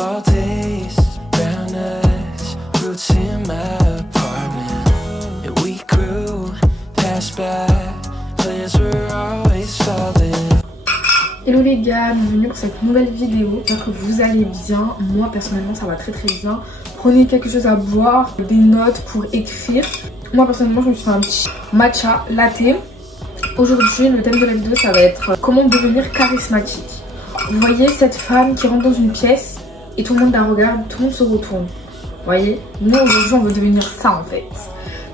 fall days, brown eyes, roots in my apartment. And we grew, passed by, plans were always falling. Hello les gars, bienvenue pour cette nouvelle vidéo. J'espère que vous allez bien. Moi personnellement ça va très bien. Prenez quelque chose à boire, des notes pour écrire. Moi personnellement je me suis fait un petit matcha latte. Aujourd'hui le thème de la vidéo ça va être comment devenir charismatique. Vous voyez cette femme qui rentre dans une pièce et tout le monde la regarde, tout le monde se retourne. Vous voyez, nous aujourd'hui on veut devenir ça en fait.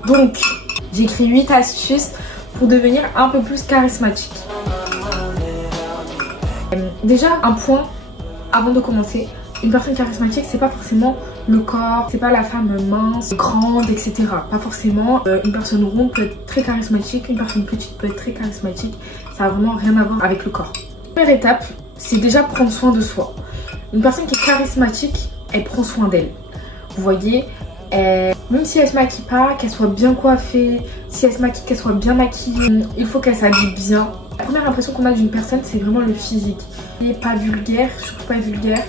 Donc j'ai écrit 8 astuces pour devenir un peu plus charismatique. Déjà un point avant de commencer, une personne charismatique c'est pas forcément le corps, c'est pas la femme mince, grande, etc. Pas forcément. Une personne ronde peut être très charismatique, une personne petite peut être très charismatique. Ça a vraiment rien à voir avec le corps. Première étape, c'est déjà prendre soin de soi. Une personne qui est charismatique, elle prend soin d'elle. Vous voyez, même si elle se maquille pas, qu'elle soit bien coiffée, si elle se maquille, qu'elle soit bien maquillée, il faut qu'elle s'habille bien. La première impression qu'on a d'une personne, c'est vraiment le physique. Elle n'est pas vulgaire, surtout pas vulgaire.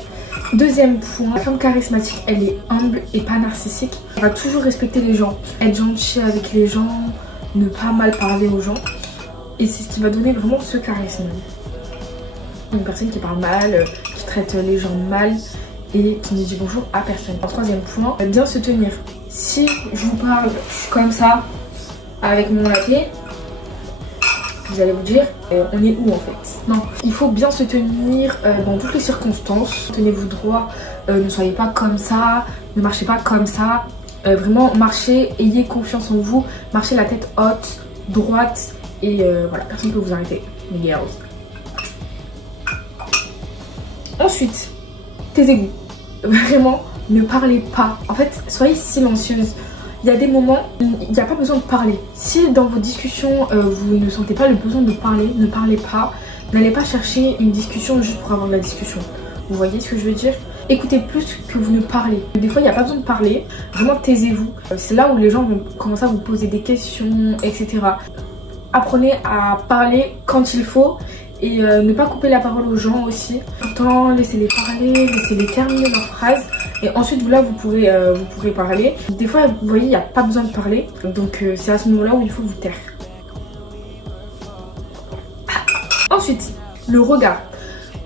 Deuxième point, la femme charismatique, elle est humble et pas narcissique. Elle va toujours respecter les gens, être gentille avec les gens, ne pas mal parler aux gens. Et c'est ce qui va donner vraiment ce charisme. Une personne qui parle mal, qui traite les gens mal et qui ne dit bonjour à personne. Troisième point, bien se tenir. Si je vous parle comme ça, avec mon latte, vous allez vous dire, on est où en fait? Non, il faut bien se tenir dans toutes les circonstances. Tenez-vous droit, ne soyez pas comme ça, ne marchez pas comme ça. Vraiment, marchez, ayez confiance en vous, marchez la tête haute, droite et voilà, personne ne peut vous arrêter, les girls. Ensuite, taisez-vous. Vraiment, ne parlez pas. En fait, soyez silencieuse. Il y a des moments où il n'y a pas besoin de parler. Si dans vos discussions, vous ne sentez pas le besoin de parler, ne parlez pas. N'allez pas chercher une discussion juste pour avoir de la discussion. Vous voyez ce que je veux dire? Écoutez plus que vous ne parlez. Des fois, il n'y a pas besoin de parler. Vraiment, taisez-vous. C'est là où les gens vont commencer à vous poser des questions, etc. Apprenez à parler quand il faut. Et ne pas couper la parole aux gens aussi. Pourtant, laissez-les parler, laissez-les terminer leurs phrases. Et ensuite, là, vous pourrez parler. Des fois, vous voyez, il n'y a pas besoin de parler. Donc, c'est à ce moment-là où il faut vous taire. Ensuite, le regard.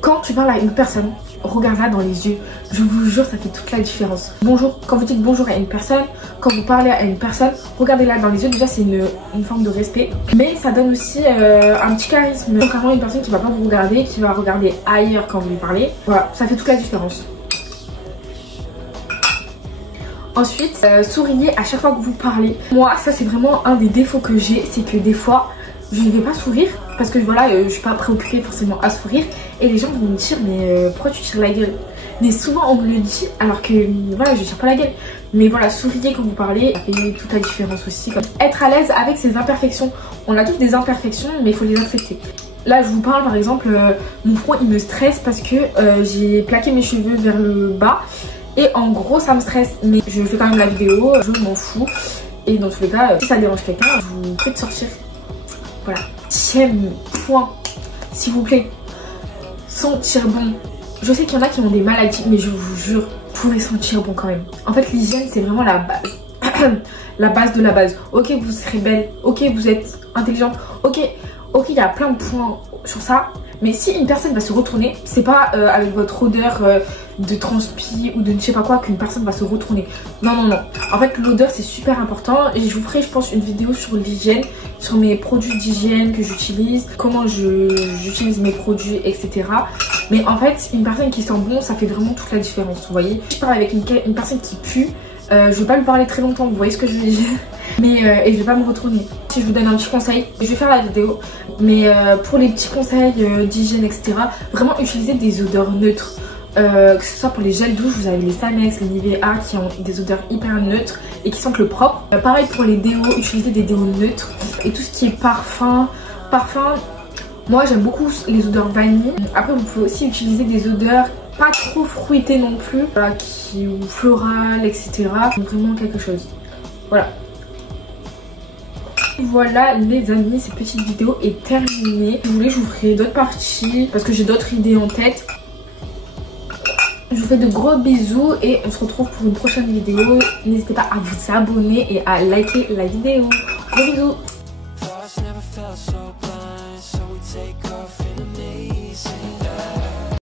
Quand tu parles à une personne, regarde-la dans les yeux. Je vous jure, ça fait toute la différence. Bonjour, quand vous dites bonjour à une personne, quand vous parlez à une personne, regardez-la dans les yeux. Déjà, c'est une forme de respect. Mais ça donne aussi un petit charisme. Contrairement à une personne qui va pas vous regarder, qui va regarder ailleurs quand vous lui parlez. Voilà, ça fait toute la différence. Ensuite, souriez à chaque fois que vous parlez. Moi, ça c'est vraiment un des défauts que j'ai, c'est que des fois, je ne vais pas sourire parce que voilà, je suis pas préoccupée forcément à sourire. Et les gens vont me dire, mais pourquoi tu tires la gueule? Mais souvent on me le dit alors que voilà, je tire pas la gueule. Mais voilà, souriez quand vous parlez, ça fait toute la différence aussi. Être à l'aise avec ses imperfections. On a tous des imperfections, mais il faut les accepter. Là, je vous parle par exemple, mon front il me stresse parce que j'ai plaqué mes cheveux vers le bas. Et en gros ça me stresse, mais je fais quand même la vidéo, je m'en fous. Et dans tous les cas, si ça dérange quelqu'un, je vous prie de sortir. Voilà. 10e point, s'il vous plaît, sentir bon. Je sais qu'il y en a qui ont des maladies, mais je vous jure, vous pouvez sentir bon quand même. En fait, l'hygiène c'est vraiment la base. La base de la base. Ok, vous serez belle, ok, vous êtes intelligente, ok, il y a plein de points sur ça. Mais si une personne va se retourner, c'est pas avec votre odeur de transpi ou de ne sais pas quoi qu'une personne va se retourner. Non, non, non. En fait, l'odeur c'est super important. Et je vous ferai, je pense, une vidéo sur l'hygiène, sur mes produits d'hygiène que j'utilise, comment j'utilise mes produits, etc. Mais en fait, une personne qui sent bon, ça fait vraiment toute la différence. Vous voyez, je parle avec une personne qui pue. Je vais pas lui parler très longtemps, vous voyez ce que je veux dire. Mais et je vais pas me retourner. Si je vous donne un petit conseil, je vais faire la vidéo. Mais pour les petits conseils d'hygiène, etc., vraiment utilisez des odeurs neutres. Que ce soit pour les gels douche, vous avez les Sanex, les Nivea qui ont des odeurs hyper neutres et qui sentent le propre. Pareil pour les déos, utilisez des déos neutres. Et tout ce qui est parfum, moi j'aime beaucoup les odeurs vanille. Après vous pouvez aussi utiliser des odeurs pas trop fruitées non plus, ou florales, etc. Vraiment quelque chose. Voilà. Voilà les amis, cette petite vidéo est terminée. Si vous voulez, je vous ferai d'autres parties parce que j'ai d'autres idées en tête. Je vous fais de gros bisous et on se retrouve pour une prochaine vidéo. N'hésitez pas à vous abonner et à liker la vidéo. Gros bisous.